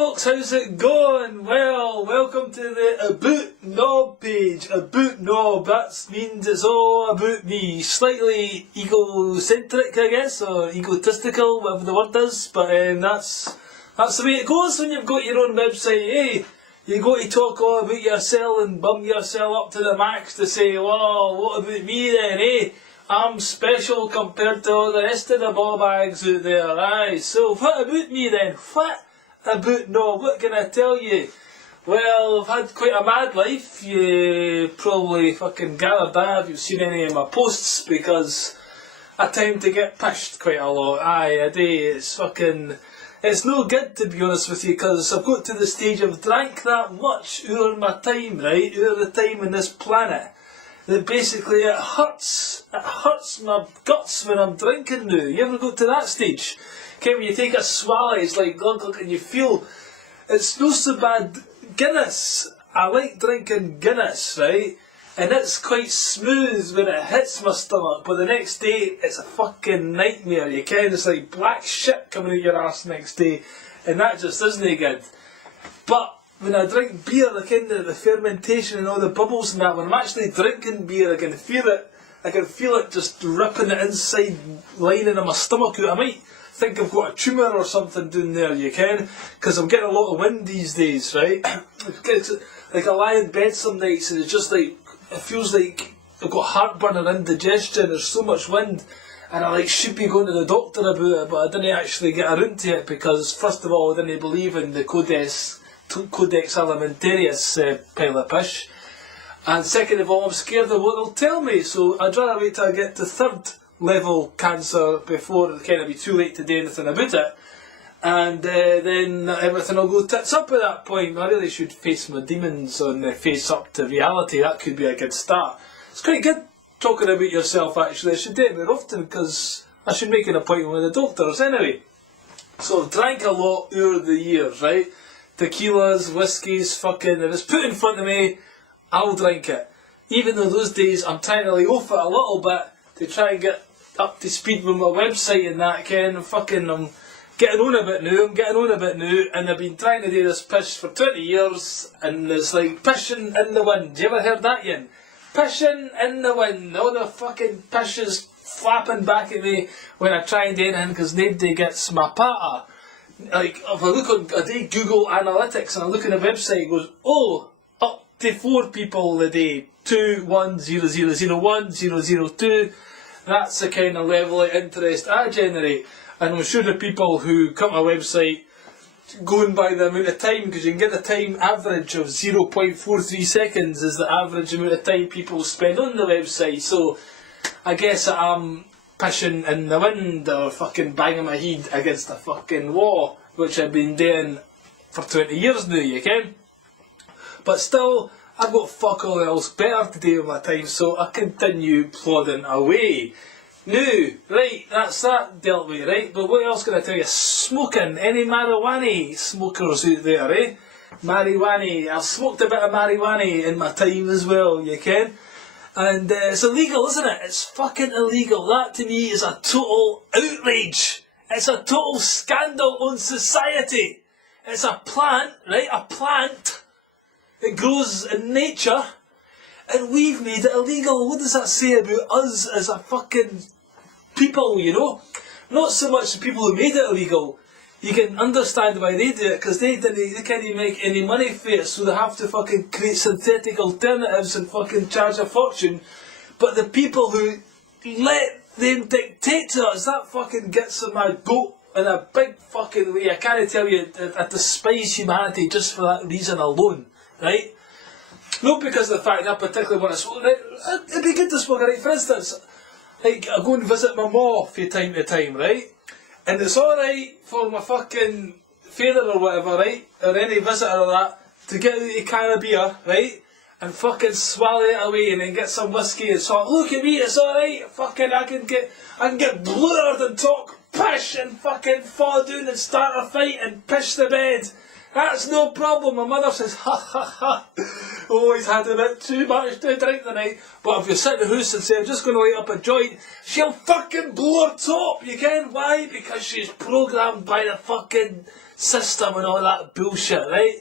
folks, how's it going? Well, welcome to the Aboot Nob page. Aboot Nob, that means it's all about me. Slightly egocentric, I guess, or egotistical, whatever the word is, but that's the way it goes when you've got your own website, eh? You go to talk all about yourself and bum yourself up to the max to say, well, what about me then, eh? I'm special compared to all the rest of the ball bags out there, aye. So what about me then? What about Nob? What can I tell you? Well, I've had quite a mad life. You probably fucking gathered that if you've seen any of my posts, because I tend to get pushed quite a lot. Aye, a day. It's no good, to be honest with you, because I've got to the stage I've drank that much out of my time, right? Out of the time on this planet, that basically it hurts my guts when I'm drinking now. You ever go to that stage? Okay, when you take a swallow, it's like glug glug, and you feel it's not so bad. Guinness, I like drinking Guinness, right? And it's quite smooth when it hits my stomach, but the next day it's a fucking nightmare. You can, it's like black shit coming out your arse next day, and that just isn't good. But when I drink beer, the kind of the fermentation and all the bubbles and that, when I'm actually drinking beer, I can feel it. I can feel it just ripping the inside lining of my stomach out. I might think I've got a tumour or something down there, you can, because I'm getting a lot of wind these days, right? It's like I lie in bed some nights and it's just like, it feels like I've got heartburn or indigestion. There's so much wind, and I should be going to the doctor about it, but I didn't actually get around to it because, first of all, I didn't believe in the Codex Alimentarius pile of pish, and second of all, I'm scared of what they'll tell me, so I'd rather wait till I get to third level cancer before it kind of be too late to do anything about it, and then everything will go tits up at that point. I really should face my demons and face up to reality. That could be a good start. It's quite good talking about yourself, actually. I should do it more often, because I should make an appointment with the doctors anyway. So I've drank a lot over the years, right? Tequilas, whiskies, fucking, if it's put in front of me, I'll drink it. Even though those days I'm trying to lay off it a little bit to try and get up to speed with my website and that, Ken. I'm getting on a bit now, and I've been trying to do this pish for 20 years, and it's like pishing in the wind. You ever heard that, Ian? Pishing in the wind. All the fucking pish is flapping back at me when I try and do anything, because nobody gets my patter. Like, if I look on Google Analytics and I look at a website, it goes, oh, up to 4 people a day, 2, 1, 0, 0, 0, 1, 0, 0, 2. That's the kind of level of interest I generate. And I'm sure the people who come to a website, going by the amount of time, because you can get the time average of 0.43 seconds is the average amount of time people spend on the website. So I guess I'm pishing in the wind or fucking banging my head against a fucking wall, which I've been doing for 20 years now, you can. But still, I've got fuck all else better to do with my time, so I continue plodding away. Now, right, that's that dealt with, right? But what else can I tell you? Smoking. Any marijuana smokers out there, eh? Marijuana. I've smoked a bit of marijuana in my time as well, you can. And it's illegal, isn't it? It's fucking illegal. That to me is a total outrage. It's a total scandal on society. It's a plant, right? A plant. It grows in nature. And we've made it illegal. What does that say about us as a fucking people, you know? Not so much the people who made it illegal. You can understand why they do it, because they can't make any money for it, so they have to fucking create synthetic alternatives and fucking charge a fortune. But the people who let them dictate to us, that fucking gets in my goat in a big fucking way. I can't tell you, I despise humanity just for that reason alone, right? Not because of the fact that I particularly want to smoke. It'd be good to smoke, right? For instance, like, I go and visit my ma from time to time, right? And it's alright for my fucking father or whatever, right? Or any visitor or that, to get out a can of beer, right? And fucking swallow it away and then get some whiskey and so, look at me, it's alright, fucking I can get blurred and talk pish and fucking fall down and start a fight and pish the bed. That's no problem. My mother says, ha ha ha, oh, he's had a bit too much to drink tonight. But if you sit in the house and say, I'm just going to light up a joint, she'll fucking blow her top, you can. Why? Because she's programmed by the fucking system and all that bullshit, right?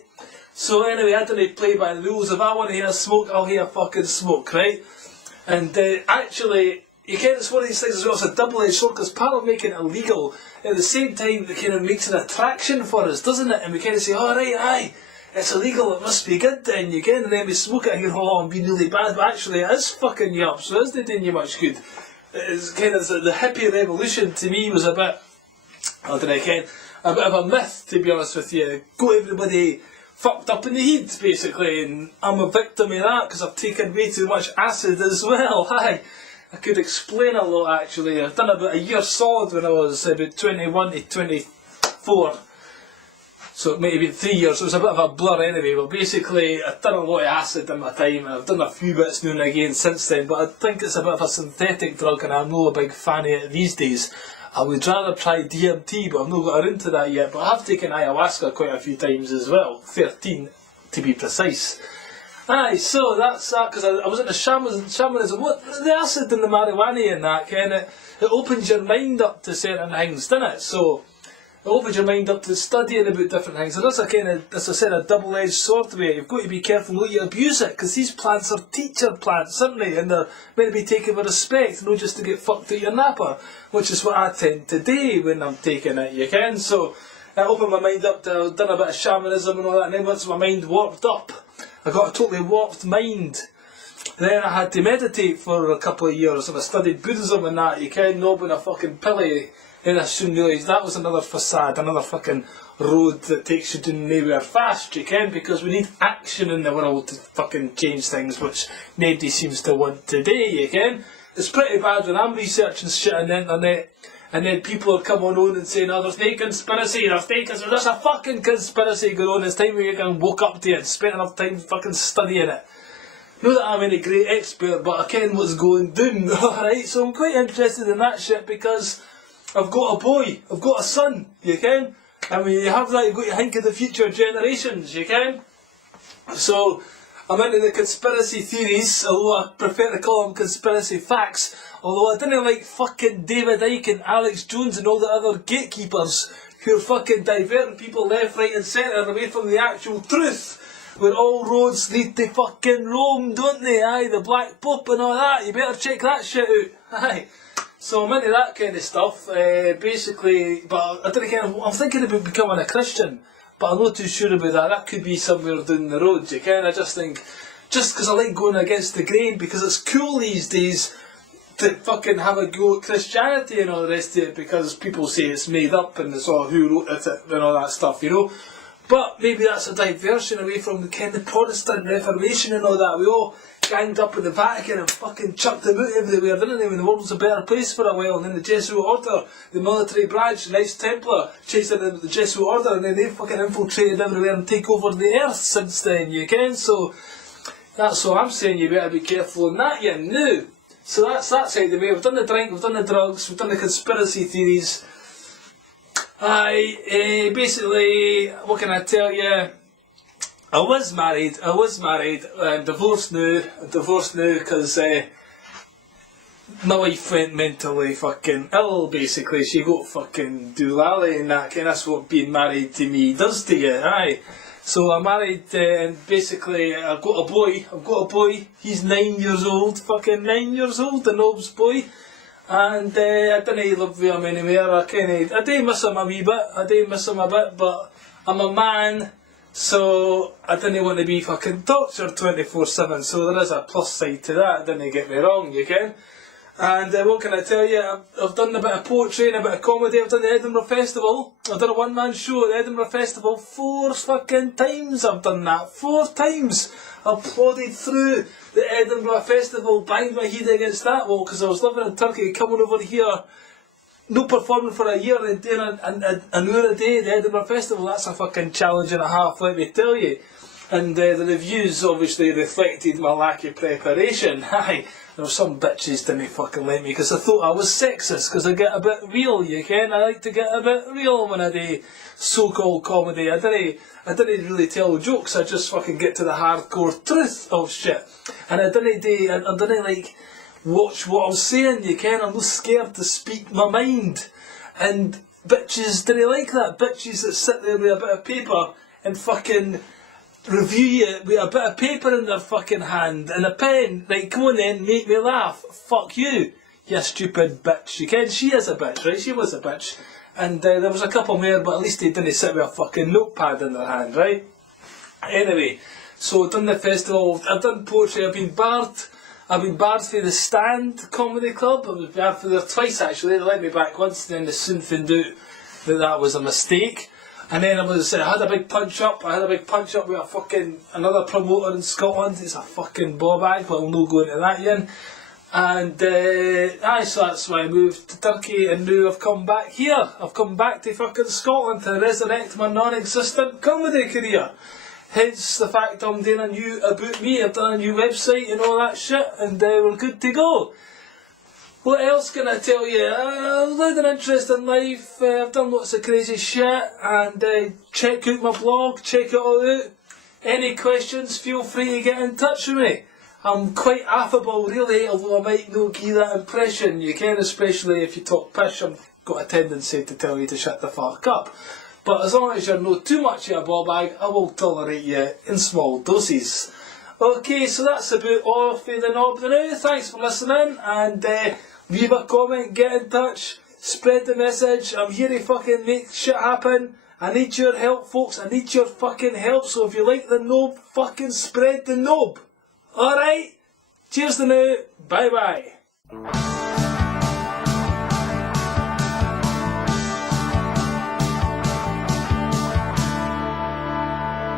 So anyway, I didn't play by the rules. If I want to hear smoke, I'll hear fucking smoke, right? And actually, you get it's one of these things as well. It's a double-edged sword because part of making it illegal, at the same time, it kind of makes an attraction for us, doesn't it? And we kind of say, all right, aye, it's illegal, it must be good then, you get, and then we smoke it and you go, oh, I'm being really bad, but actually it is fucking you up, so it isn't doing you much good. It's kind of the hippie revolution to me was a bit, I don't know, Ken, a bit of a myth, to be honest with you. Got everybody fucked up in the head, basically, and I'm a victim of that because I've taken way too much acid as well. Aye, I could explain a lot actually. I've done about a year solid when I was about 21 to 24. So it might have been 3 years, so it was a bit of a blur anyway, but basically I've done a lot of acid in my time, and I've done a few bits now and again since then, but I think it's a bit of a synthetic drug and I'm not a big fan of it these days. I would rather try DMT, but I've not got around to that yet, but I have taken ayahuasca quite a few times as well, 13 to be precise. Aye, so that's that, because I was into shamanism. What, the acid and the marijuana and that, it opens your mind up to certain things, doesn't it? So, it opens your mind up to studying about different things. And that's a kind of, as I said, a double-edged sword way. You've got to be careful not to abuse it, because these plants are teacher plants, aren't they? And they're meant to be taken with respect, not just to get fucked out your napper, which is what I tend to do when I'm taking it, you can. So, I opened my mind up to, I've done a bit of shamanism and all that, and then once my mind warped up, I got a totally warped mind. Then I had to meditate for a couple of years, and I studied Buddhism and that, you can, Nob in a fucking pilly. And I soon realised that was another facade, another fucking road that takes you to nowhere fast, you can, because we need action in the world to fucking change things, which nobody seems to want today, you can. It's pretty bad when I'm researching shit on the internet, and then people are coming on and saying, oh, there's no conspiracy, there's a fucking conspiracy going on. It's time we can woke up to it and spent enough time fucking studying it. Not that I'm any great expert, but I ken what's going down, alright? So I'm quite interested in that shit because I've got a boy, I've got a son, you can? And when you have that, you've got to think of the future generations, you can? So, I'm into the conspiracy theories, although I prefer to call them conspiracy facts, although I didn't like fucking David Icke and Alex Jones and all the other gatekeepers who are fucking diverting people left, right and centre away from the actual truth, where all roads lead to fucking Rome, don't they? Aye, the Black Pope and all that, you better check that shit out, aye. So I'm into that kind of stuff, basically, but I don't know, I'm thinking about becoming a Christian, but I'm not too sure about that. That could be somewhere down the road, you can. I just think, just because I like going against the grain, because it's cool these days to fucking have a go at Christianity and all the rest of it, because people say it's made up and it's all who wrote it and all that stuff, you know. But maybe that's a diversion away from the kind of Protestant Reformation and all that. We all ganged up in the Vatican and fucking chucked them out everywhere, didn't they? When the world was a better place for a while, and then the Jesuit order, the military branch, the Knights Templar, chased in the Jesuit order, and then they fucking infiltrated everywhere and take over the earth since then, you can? So, that's what I'm saying, you better be careful in that, you know. So that's that side of me. We've done the drink, we've done the drugs, we've done the conspiracy theories. Basically, what can I tell you? I was married, divorced now because my wife went mentally fucking ill, basically. She got fucking doolally and that, and that's what being married to me does to you, aye. So I'm married, and basically I've got a boy, he's 9 years old, fucking 9 years old, the Nob's boy. And I didn't live with him anymore. I do miss him a wee bit, but I'm a man, so I didn't want to be fucking tortured 24/7, so there is a plus side to that, didn't get me wrong, you can. And what can I tell you, I've done a bit of poetry and a bit of comedy. I've done the Edinburgh Festival, I've done a one-man show at the Edinburgh Festival 4 fucking times. I've done that 4 times. I've plodded through the Edinburgh Festival, banged my head against that wall because I was living in Turkey, coming over here, no performing for a year and doing an hour a day at the Edinburgh Festival. That's a fucking challenge and a half, let me tell you. And the reviews obviously reflected my lack of preparation. Aye, there were some bitches didn't fucking let me because I thought I was sexist because I get a bit real, you can. I like to get a bit real when I do so-called comedy. I didn't really tell jokes, I just fucking get to the hardcore truth of shit. And I didn't like watch what I'm saying, you can. I'm not scared to speak my mind. And bitches, do they like that? Bitches that sit there with a bit of paper and fucking review you with a bit of paper in their fucking hand and a pen. Right, come on then, make me laugh. Fuck you, you stupid bitch. You can, she is a bitch, right? She was a bitch. And there was a couple more, but at least they didn't sit with a fucking notepad in their hand, right? Anyway, so I've done the festival, I've done poetry, I've been barred for the Stand Comedy Club. I was barred for there twice actually. They let me back once, and then they soon found out that was a mistake. And then I had a big punch up. I had a big punch up with another promoter in Scotland. It's a fucking ball bag, but I'll not go into that yet. And so that's why I moved to Turkey, and now I've come back here. I've come back to fucking Scotland to resurrect my non-existent comedy career. Hence the fact I'm doing a new Aboot Me. I've done a new website and all that shit, and we're good to go. What else can I tell you? I've led an interesting life. I've done lots of crazy shit, and check out my blog, check it all out. Any questions, feel free to get in touch with me. I'm quite affable really, although I might not give that impression. You can, especially if you talk pish. I've got a tendency to tell you to shut the fuck up. But as long as you're not too much of a ball bag, I will tolerate you in small doses. Okay, so that's about all for the Nob now. Thanks for listening, and leave a comment, get in touch, spread the message. I'm here to fucking make shit happen. I need your help, folks. I need your fucking help. So if you like the Nob, fucking spread the Nob. Alright? Cheers to now. Bye bye.